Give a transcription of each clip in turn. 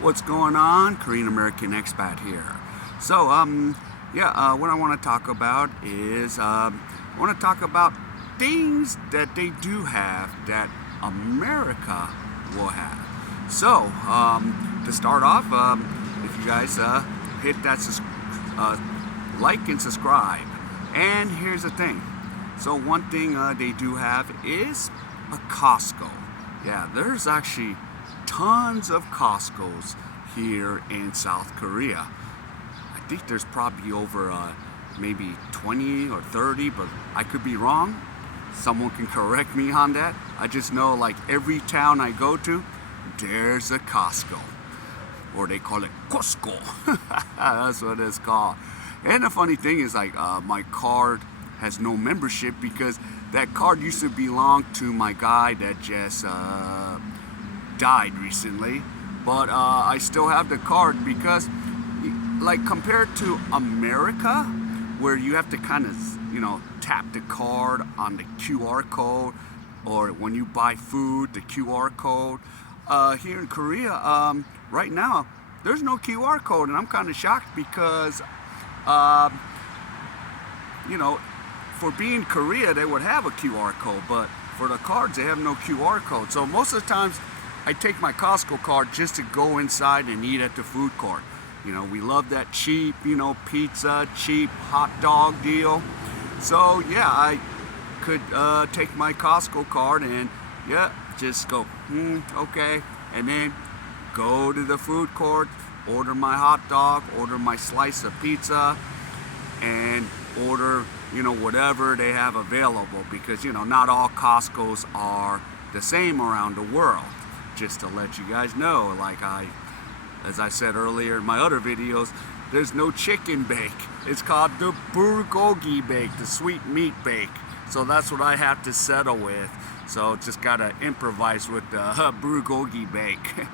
What's going on? Korean American expat here. So, what I want to talk about is I want to talk about things that they do have that America will have. So, to start off, if you guys hit that like and subscribe. And here's the thing. So, one thing they do have is a Costco. Yeah, there's actually tons of Costco's here in South Korea. I think there's probably over maybe 20 or 30, but I could be wrong. Someone can correct me on that. I just know like every town I go to, there's a Costco. Or they call it Costco. That's what it's called. And the funny thing is like my card has no membership because that card used to belong to my guy that just died recently, but I still have the card because like compared to America where you have to kind of tap the card on the QR code, or when you buy food the QR code, here in Korea right now there's no QR code, and I'm kind of shocked because for being Korea they would have a QR code, but for the cards they have no QR code. So most of the times I take my Costco card just to go inside and eat at the food court. We love that cheap, pizza, cheap hot dog deal. So yeah, I could take my Costco card and just go, okay, and then go to the food court, order my hot dog, order my slice of pizza, and order, whatever they have available, because, not all Costco's are the same around the world. Just to let you guys know, as I said earlier in my other videos, there's no chicken bake. It's called the bulgogi bake, the sweet meat bake. So that's what I have to settle with. So just gotta improvise with the bulgogi bake.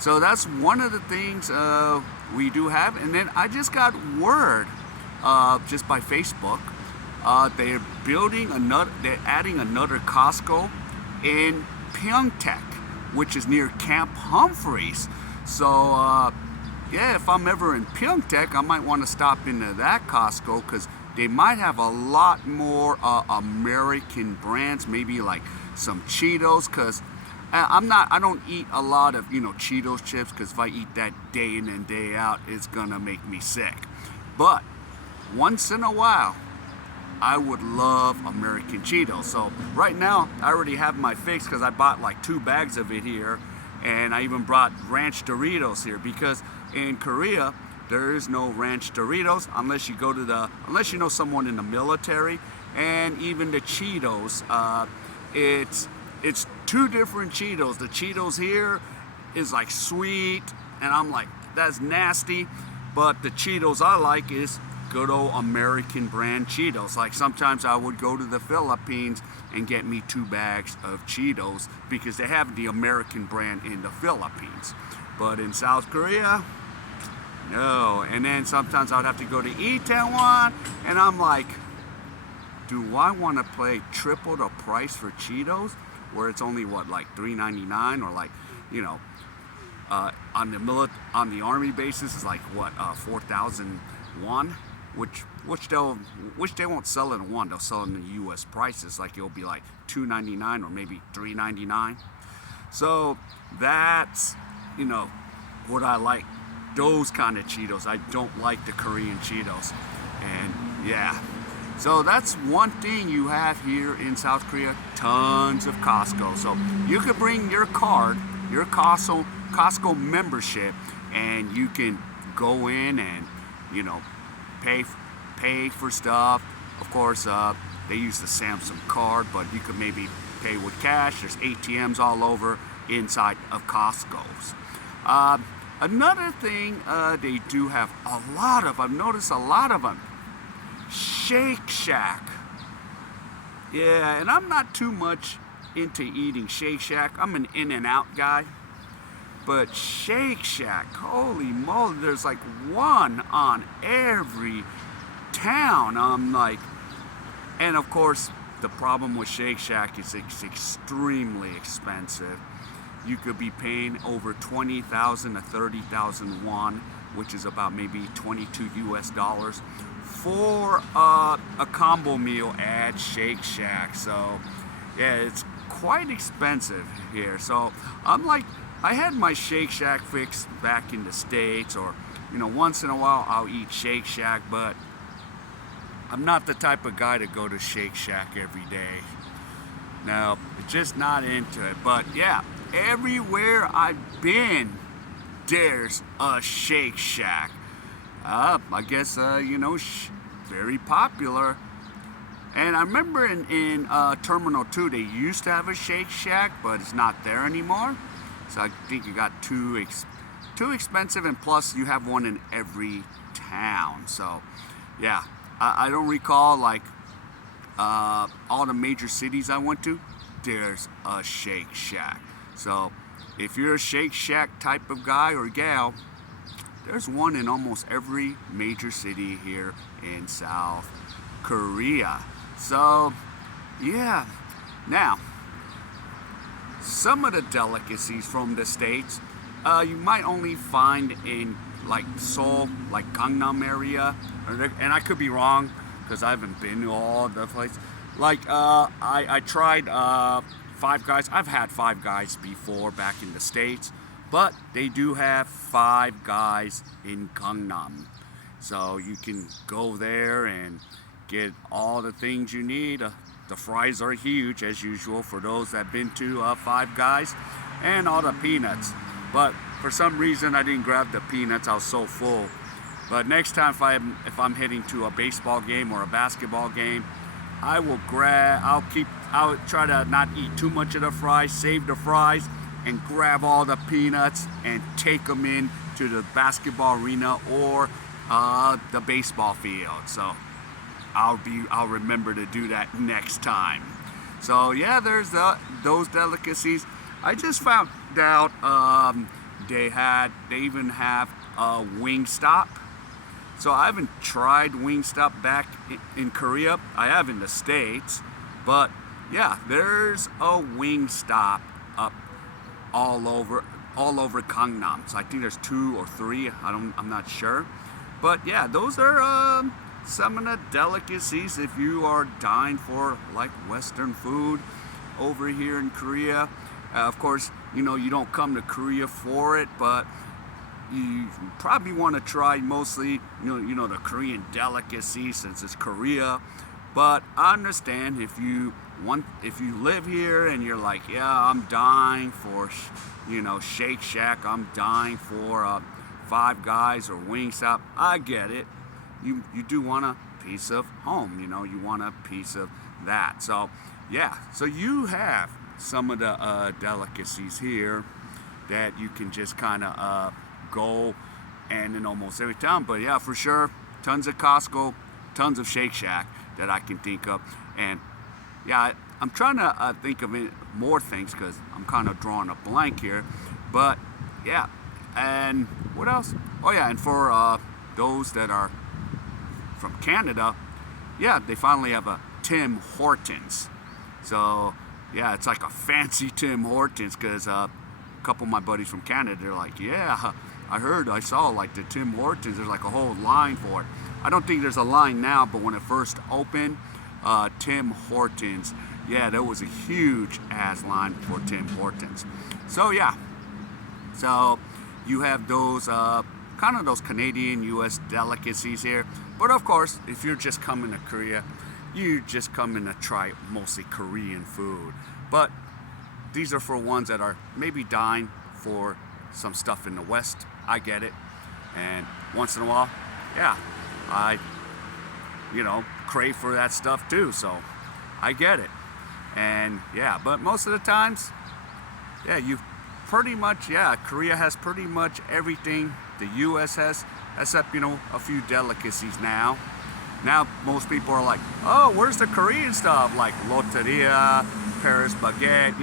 So that's one of the things we do have. And then I just got word just by Facebook. They're adding another Costco in Pyeongtaek, which is near Camp Humphreys. So if I'm ever in Pyeongtaek, I might want to stop into that Costco because they might have a lot more American brands, maybe like some Cheetos, because I don't eat a lot of Cheetos chips, because if I eat that day in and day out, it's gonna make me sick. But once in a while I would love American Cheetos. So right now I already have my fix because I bought like 2 bags of it here, and I even brought ranch Doritos here because in Korea there is no ranch Doritos unless you know someone in the military. And even the Cheetos, it's 2 different Cheetos. The Cheetos here is like sweet, and I'm like, that's nasty. But the Cheetos I like is good old American brand Cheetos. Like sometimes I would go to the Philippines and get me 2 bags of Cheetos because they have the American brand in the Philippines. But in South Korea, no. And then sometimes I'd have to go to Itaewon, and I'm like, do I want to pay triple the price for Cheetos where it's only like $3.99, or like on the army basis is like 4,000 won, which they won't sell it in won. They'll sell it in the U.S. prices. Like it'll be like $2.99 or maybe $3.99. So that's what I like. Those kind of Cheetos. I don't like the Korean Cheetos. And yeah. So that's one thing you have here in South Korea. Tons of Costco. So you could bring your card, your Costco membership, and you can go in and pay for stuff. Of course, they use the Samsung card, but you could maybe pay with cash. There's ATMs all over inside of Costco's. Another thing they do have a lot of, I've noticed a lot of them, Shake Shack. Yeah, and I'm not too much into eating Shake Shack. I'm an In-N-Out guy. But Shake Shack, holy moly, there's like one on every town. I'm like, and of course, the problem with Shake Shack is it's extremely expensive. you could be paying over 20,000 to 30,000 won, which is about maybe 22 US dollars, for a combo meal at Shake Shack. So yeah, it's quite expensive here. So I'm like, I had my Shake Shack fix back in the States, or once in a while I'll eat Shake Shack, but I'm not the type of guy to go to Shake Shack every day. No, just not into it. But yeah, everywhere I've been, there's a Shake Shack. I guess, very popular. And I remember in Terminal 2, they used to have a Shake Shack, but it's not there anymore. So I think it got too expensive, and plus you have one in every town. So yeah, I don't recall like all the major cities I went to, there's a Shake Shack. So if you're a Shake Shack type of guy or gal, there's one in almost every major city here in South Korea. So yeah, now some of the delicacies from the States you might only find in like Seoul, like Gangnam area, and I could be wrong because I haven't been to all the places. Like I tried Five Guys. I've had Five Guys before back in the States, but they do have Five Guys in Gangnam. So you can go there and get all the things you need. The fries are huge as usual for those that have been to Five Guys, and all the peanuts. But for some reason I didn't grab the peanuts. I was so full. But next time if I'm heading to a baseball game or a basketball game, I'll try to not eat too much of the fries, save the fries, and grab all the peanuts and take them in to the basketball arena or the baseball field. So I'll remember to do that next time. So yeah, there's those delicacies. I just found out they even have a Wingstop. So I haven't tried Wingstop back in Korea. I have in the States, but yeah, there's a Wingstop up all over Gangnam. So I think there's 2 or 3. I'm not sure, but yeah, those are some of the delicacies if you are dying for like Western food over here in Korea. Of course, you don't come to Korea for it, but you probably want to try mostly, the Korean delicacy since it's Korea. But I understand if you live here and you're like, yeah, I'm dying for, Shake Shack, I'm dying for Five Guys or Wingstop. I get it. You do want a piece of home, you want a piece of that. So yeah, so you have some of the delicacies here that you can just kind of go and in almost every town. But yeah, for sure, tons of Costco, tons of Shake Shack that I can think of. And yeah, I'm trying to think of more things because I'm kind of drawing a blank here. But yeah, and what else? Oh yeah, and for those that are from Canada, yeah, they finally have a Tim Hortons. So yeah, it's like a fancy Tim Hortons because a couple of my buddies from Canada, they're like, yeah, I saw like the Tim Hortons, there's like a whole line for it. I don't think there's a line now, but when it first opened, Tim Hortons, yeah, there was a huge ass line for Tim Hortons. So yeah, so you have those kind of those Canadian US delicacies here. But of course, if you're just coming to Korea, you just coming to try mostly Korean food. But these are for ones that are maybe dying for some stuff in the West. I get it. And once in a while, yeah, I crave for that stuff too. So I get it. And yeah, but most of the times, yeah, you pretty much, yeah, Korea has pretty much everything the US has, except, a few delicacies now. Now most people are like, oh, where's the Korean stuff? Like loteria, Paris baguette,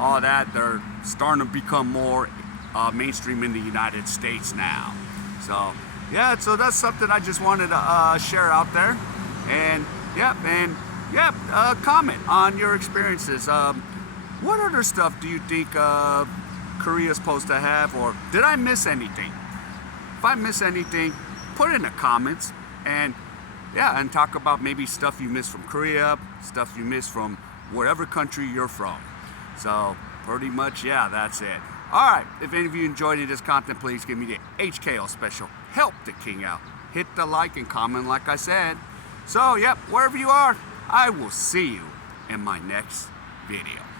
all that. They're starting to become more mainstream in the United States now. So yeah, so that's something I just wanted to share out there. And comment on your experiences. What other stuff do you think Korea is supposed to have, or did I miss anything? If I miss anything, put it in the comments, and yeah, and talk about maybe stuff you missed from Korea, stuff you missed from wherever country you're from. So pretty much, yeah, that's it. All right, if any of you enjoyed this content, please give me the HKO special. Help the king out. Hit the like and comment like I said. So, yep, wherever you are, I will see you in my next video.